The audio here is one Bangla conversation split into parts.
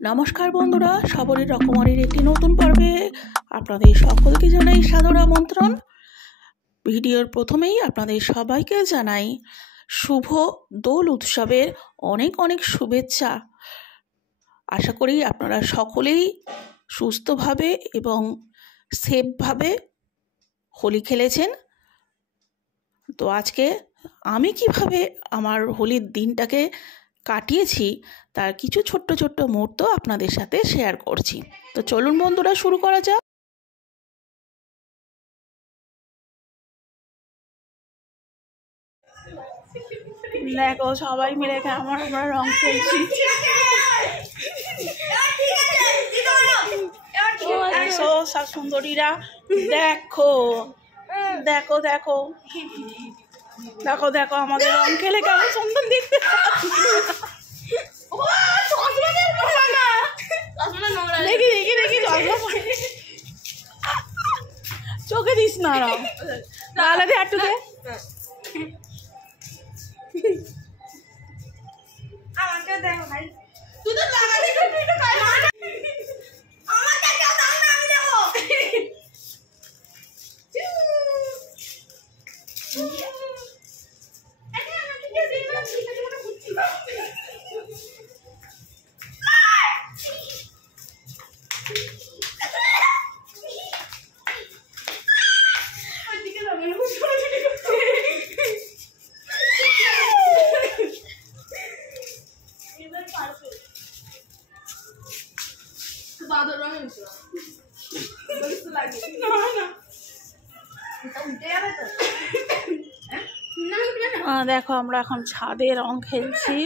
নমস্কার বন্ধুরা, সবরই রকমারির একটি নতুন পর্বে আপনাদের সকলকে জানাই সাদর আমন্ত্রণ। ভিডিওর প্রথমেই আপনাদের সবাইকে জানাই শুভ দোল উৎসবের অনেক অনেক শুভেচ্ছা। আশা করি আপনারা সকলেই সুস্থভাবে এবং সেফভাবে হোলি খেলেছেন। তো আজকে আমি কিভাবে আমার হোলির দিনটাকে কাটিয়েছি তার কিছু ছোট্ট ছোট্ট মুহূর্ত আপনাদের সাথে শেয়ার করছি। তো চলুন বন্ধুরা, শুরু করা যাক। দেখো সবাই মিলে আমরা রং খেলছি। সব সুন্দরীরা দেখো দেখো দেখো দেখো দেখো আমাদের রং খেলে কেমন সুন্দর দেখতে। দেখি দেখি দেখি চোখে দিস না রং, তাহলে দে একটু দে। আমাকে দেখো ভাই, তুই তো লাগালি তুই তো কাই আমাকে কেউ দাও না, আমি দেবো। আরে আমাকে কেউ দিন না, তুই তো মনে বুঝছিস। দেখো আমরা এখন ছাদে রং খেলছি।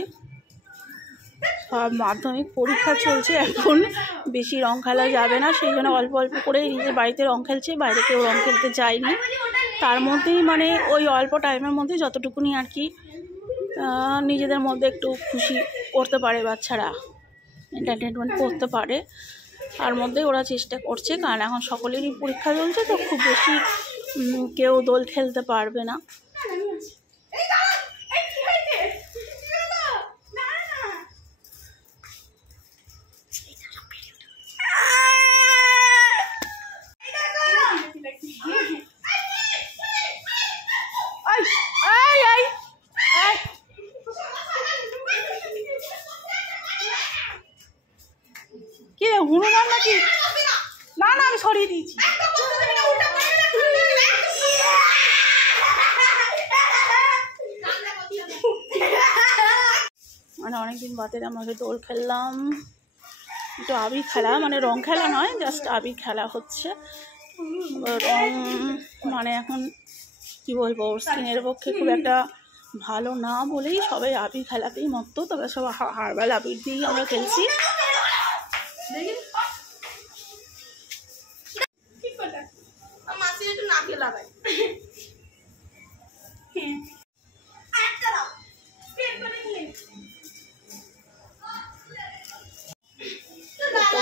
সব মাধ্যমিক পরীক্ষা চলছে, এখন বেশি রং খেলা যাবে না, সেই জন্য অল্প অল্প করে নিজের বাড়িতে রং খেলছি। বাইরে কেউ রং খেলতে যায়নি, তার মধ্যেই মানে ওই অল্প টাইমের মধ্যে যতটুকুনি আর কি নিজেদের মধ্যে একটু খুশি করতে পারে, বাচ্চারা এন্টারটেনমেন্ট করতে পারে, তার মধ্যেই ওরা চেষ্টা করছে। কারণ এখন সকলেরই পরীক্ষা চলছে, তো খুব বেশি কেউ দোল খেলতে পারবে না। কি হনুমান নাকি? না না, আমি সরিয়ে দিয়েছি। মানে অনেকদিন বাদে আমাকে দোল খেললাম, একটু আবির খেলা, মানে রং খেলা নয়, জাস্ট আবির খেলা হচ্ছে। রং মানে এখন কি বলবো, স্কিনের পক্ষে খুব একটা ভালো না বলেই সবাই আবির খেলাতেই মত্ত। তবে সব হার্বাল আবির দিয়েই আমরা খেলছি।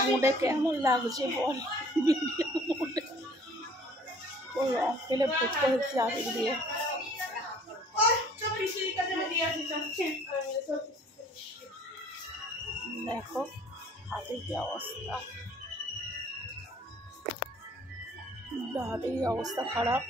মুডে কেমন লাগছে বল, রং খেলে ভুটতে হচ্ছে আবির দিয়ে। দেখো হাতে কি অবস্থা, হাতের অবস্থা খারাপ।